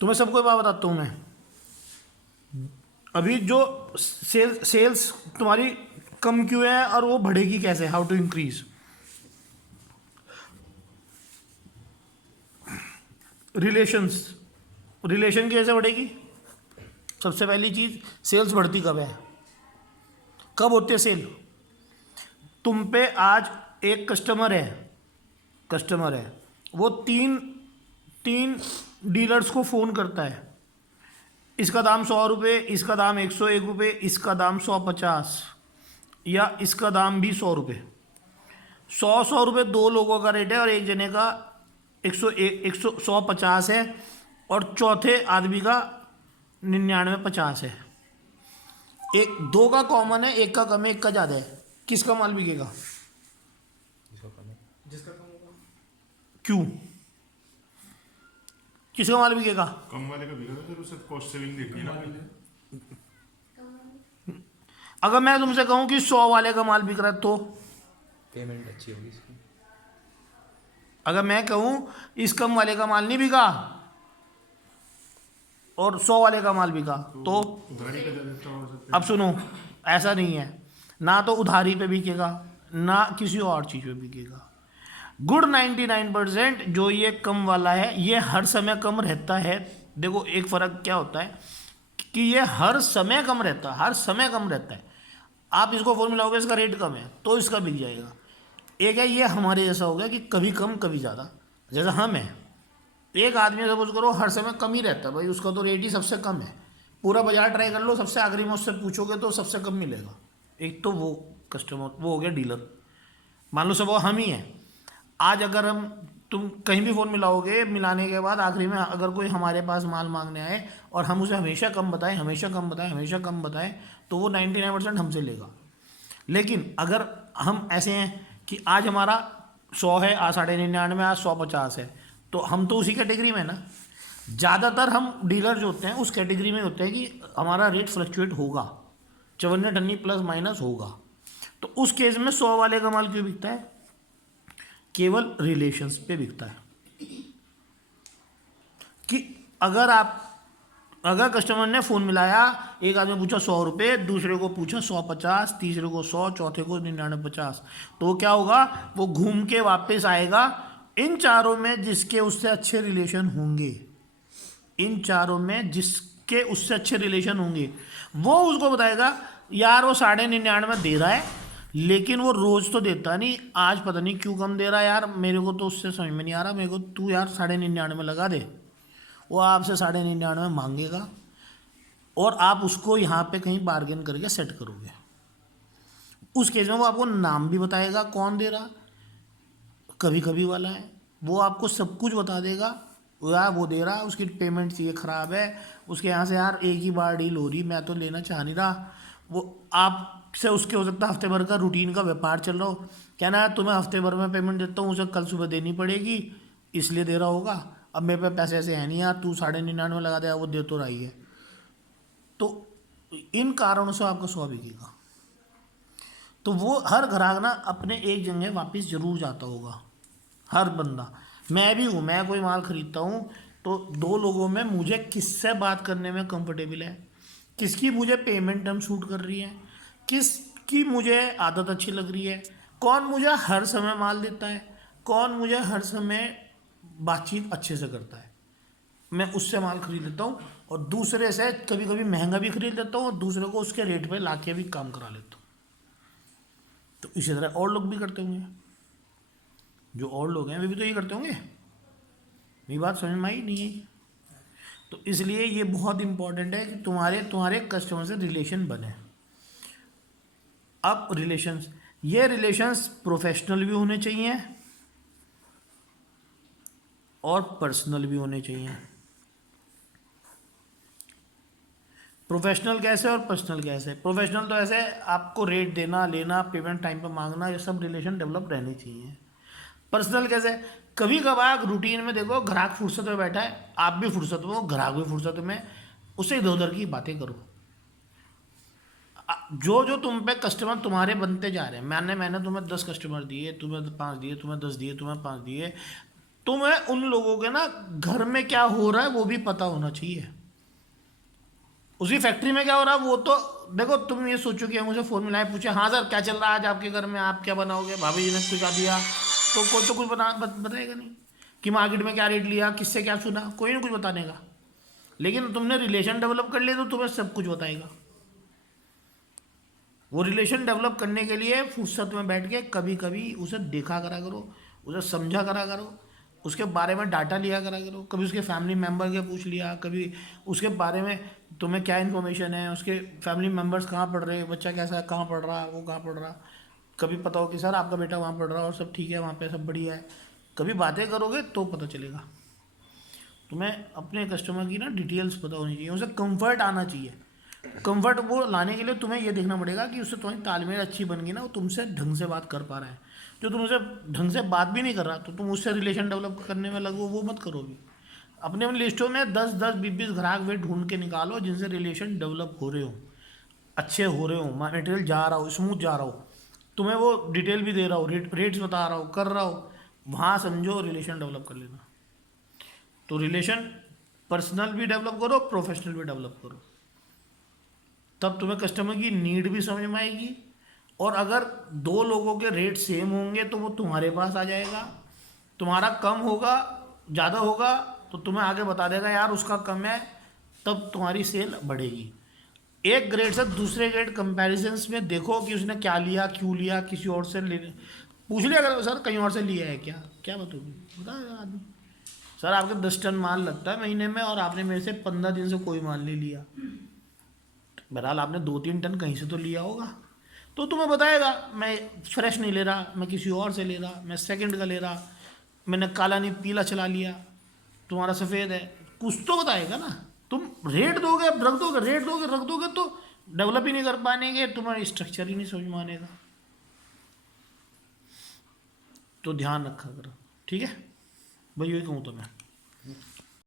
तुम्हें सबको बात बताता हूँ मैं। अभी जो सेल्स तुम्हारी कम क्यों है और वो बढ़ेगी कैसे, how to increase. Relations, relation कैसे बढ़ेगी। सबसे पहली चीज, सेल्स बढ़ती कब है, कब होती है सेल। तुम पे आज एक कस्टमर है, कस्टमर है, वो तीन तीन डीलर्स को फोन करता है, इसका दाम 100 रुपये, इसका दाम 101 रुपये, इसका दाम 150, या इसका दाम भी 100 रुपये। 100 रुपये दो लोगों का रेट है और एक जने का 150 है, और चौथे आदमी का 99 50 है। एक दो का कॉमन है, एक का कम है, एक का ज़्यादा है, किसका माल बिकेगा। जिसका कम होगा। क्यों, किसका माल बिकेगा। कम वाले का बिकेगा, फिर उसे कॉस्ट सेविंग देखनी है ना। अगर मैं तुमसे कहूं कि 100 वाले का माल बिक रहा है तो, पेमेंट अच्छी होगी इसकी। अगर मैं कहूं इस कम वाले का माल नहीं बिका और 100 वाले का माल बिका तो उधारी पे दे देता हूँ। अब सुनो, ऐसा नहीं है, ना तो उधारी पे बिकेगा ना किसी और चीज़ पे बिकेगा। गुड 99% जो ये कम वाला है ये हर समय कम रहता है। देखो एक फ़र्क क्या होता है कि ये हर समय कम रहता है, हर समय कम रहता है। आप इसको फोन मिलाओगे इसका रेट कम है तो इसका बिक जाएगा। एक है ये हमारे जैसा हो गया कि कभी कम कभी ज़्यादा, जैसा हम हैं। एक आदमी सपोज करो हर समय कम ही रहता है, भाई उसका तो रेट ही सबसे कम है। पूरा बाजार ट्राई कर लो, सबसे आखिरी में उससे पूछोगे तो सबसे कम मिलेगा। एक तो वो कस्टमर, वो हो गया डीलर। मान लो सब हम ही हैं, आज अगर हम तुम कहीं भी फ़ोन मिलाओगे, मिलाने के बाद आखिरी में अगर कोई हमारे पास माल मांगने आए और हम उसे हमेशा कम बताएं, हमेशा कम बताएं, हमेशा कम बताएं, तो वो 99% हमसे लेगा। लेकिन अगर हम ऐसे हैं कि आज हमारा 100 है, आज 99.99, आज 150 है, तो हम तो उसी कैटेगरी में ना। ज़्यादातर हम डीलर जो होते हैं उस कैटेगरी में होते हैं कि हमारा रेट फ्लक्चुएट होगा, चवन्नी टन्नी प्लस माइनस होगा। तो उस केस में 100 वाले का माल क्यों बिकता है, केवल रिलेशंस पे बिकता है। कि अगर कस्टमर ने फ़ोन मिलाया, एक आदमी पूछा 100 रुपये, दूसरे को पूछा 150, तीसरे को 100, चौथे को 99 50, तो क्या होगा, वो घूम के वापस आएगा इन चारों में जिसके उससे अच्छे रिलेशन होंगे। इन चारों में जिसके उससे अच्छे रिलेशन होंगे वो उसको बताएगा यार वो 99.99 दे रहा है, लेकिन वो रोज़ तो देता नहीं, आज पता नहीं क्यों कम दे रहा है यार, मेरे को तो उससे समझ में नहीं आ रहा, मेरे को तू यार 99.99 लगा दे। वो आपसे 99.99 मांगेगा और आप उसको यहाँ पे कहीं बार्गेन करके सेट करोगे। उस केस में वो आपको नाम भी बताएगा कौन दे रहा, कभी कभी वाला है, वो आपको सब कुछ बता देगा। यार वो दे रहा, उसकी पेमेंट ये ख़राब है, उसके यहाँ से यार एक ही बार डील हो रही, मैं तो लेना चाह नहीं रहा। वो आपसे उसके हो सकता है हफ्ते भर का रूटीन का व्यापार चल रहा हो, कहना है तुम्हें हफ्ते भर में पेमेंट देता हूँ, उसे कल सुबह देनी पड़ेगी इसलिए दे रहा होगा, अब मेरे पे पैसे ऐसे हैं नहीं यार, तू 99.99 लगा दे, वो दे तो रही है। तो इन कारणों से आपका स्व बिकेगा। तो वो हर ग्राहक ना अपने एक जगह वापस जरूर जाता होगा, हर बंदा। मैं भी हूँ, मैं कोई माल खरीदता हूँ तो दो लोगों में मुझे किससे बात करने में कंफर्टेबल है, किसकी मुझे पेमेंट टर्म सूट कर रही है, किसकी मुझे आदत अच्छी लग रही है, कौन मुझे हर समय माल देता है, कौन मुझे हर समय बातचीत अच्छे से करता है, मैं उससे माल खरीद लेता हूँ। और दूसरे से कभी कभी महंगा भी खरीद लेता हूँ और दूसरे को उसके रेट पे लाके भी काम करा लेता हूँ। तो इसी तरह और लोग भी करते होंगे, जो और लोग हैं वे भी तो ये करते होंगे। मेरी बात समझ में आई नहीं है। तो इसलिए ये बहुत इंपॉर्टेंट है कि तुम्हारे कस्टमर से रिलेशन बने। अब रिलेशंस, ये रिलेशंस प्रोफेशनल भी होने चाहिए और पर्सनल भी होने चाहिए। प्रोफेशनल कैसे और पर्सनल कैसे। प्रोफेशनल तो ऐसे आपको रेट देना लेना, पेमेंट टाइम पर मांगना, ये सब रिलेशन डेवलप रहने चाहिए। पर्सनल कैसे, कभी कभार रूटीन में देखो ग्राहक फुर्सत में बैठा है, आप भी फुर्सत में हो, ग्राहक भी फुर्सत में, उससे इधर उधर की बातें करो। जो जो तुम पे कस्टमर तुम्हारे बनते जा रहे हैं, मैंने तुम्हें 10 कस्टमर दिए, तुम्हें 5 दिए, तुम्हें 10 दिए, तुम्हें 5 दिए, तुम्हें उन लोगों के ना घर में क्या हो रहा है वो भी पता होना चाहिए। उसी फैक्ट्री में क्या हो रहा है वो तो देखो। तुम ये सोचो कि हम उसे फोन मिलाए पूछे हाँ सर क्या चल रहा है आज आपके घर में, आप क्या बनाओगे, भाभी जी ने कुछ आ दिया, तो कोई तो कुछ बताएगा नहीं कि मार्केट में क्या रेट लिया, किससे क्या सुना, कोई ना कुछ बताने का। लेकिन तुमने रिलेशन डेवलप कर लिया तो तुम्हें सब कुछ बताएगा। वो रिलेशन डेवलप करने के लिए फुर्सत में बैठ के कभी कभी उसे देखा करा करो, उसे समझा करा करो, उसके बारे में डाटा लिया करा करो। कभी उसके फैमिली मेम्बर के पूछ लिया, कभी उसके बारे में तुम्हें क्या इन्फॉर्मेशन है, उसके फैमिली मेम्बर्स कहाँ पढ़ रहे हैं, बच्चा कैसा है, कहाँ पढ़ रहा है, वो कहाँ पढ़ रहा। कभी पता हो कि सर आपका बेटा वहाँ पढ़ रहा है और सब ठीक है वहाँ पे, सब बढ़िया है। कभी बातें करोगे तो पता चलेगा। तुम्हें अपने कस्टमर की ना डिटेल्स पता होनी चाहिए, उसे कंफर्ट आना चाहिए। कंफर्ट वो लाने के लिए तुम्हें ये देखना पड़ेगा कि उससे तुम्हारी तालमेल अच्छी बन गई ना, वो तुमसे ढंग से बात कर पा रहा है। जो तुमसे ढंग से बात भी नहीं कर रहा तो तुम उससे रिलेशन डेवलप करने में लगो, वो मत करो भी। अपने अपनी लिस्टों में 10-10 20-20 ग्राहक वे ढूंढ के निकालो जिनसे रिलेशन डेवलप हो रहे हो, अच्छे हो रहे हो, मटेरियल जा रहा हो, स्मूथ जा रहा हो, तुम्हें वो डिटेल भी दे रहा हो, रेट्स बता रहा हो, कर रहा हो, वहाँ समझो रिलेशन डेवलप कर लेना। तो रिलेशन पर्सनल भी डेवलप करो, प्रोफेशनल भी डेवलप करो, तब तुम्हें कस्टमर की नीड भी समझ में आएगी। और अगर दो लोगों के रेट सेम होंगे तो वो तुम्हारे पास आ जाएगा। तुम्हारा कम होगा, ज़्यादा होगा तो तुम्हें आगे बता देगा यार उसका कम है, तब तुम्हारी सेल बढ़ेगी। एक ग्रेड से दूसरे ग्रेड कंपैरिजन्स में देखो कि उसने क्या लिया, क्यों लिया, किसी और से ले पूछ लिया अगर सर कहीं और से लिया है क्या, क्या बताओगे, बता आदमी सर आपके 10 टन माल लगता है महीने में और आपने मेरे से 15 दिन से कोई माल नहीं लिया। बहरहाल आपने 2-3 टन कहीं से तो लिया होगा, तो तुम्हें बताएगा मैं फ्रेश नहीं ले रहा, मैं किसी और से ले रहा, मैं सेकंड का ले रहा, मैंने काला नहीं पीला चला लिया, तुम्हारा सफ़ेद है, कुछ तो बताएगा ना। तुम रेट दोगे रख दोगे, रेट दोगे रख दोगे तो डेवलप ही नहीं कर पाएंगे, तुम्हारा स्ट्रक्चर ही नहीं समझ में आनेगा। तो ध्यान रखा करो, ठीक है भाई, यही कहूँ तो मैं।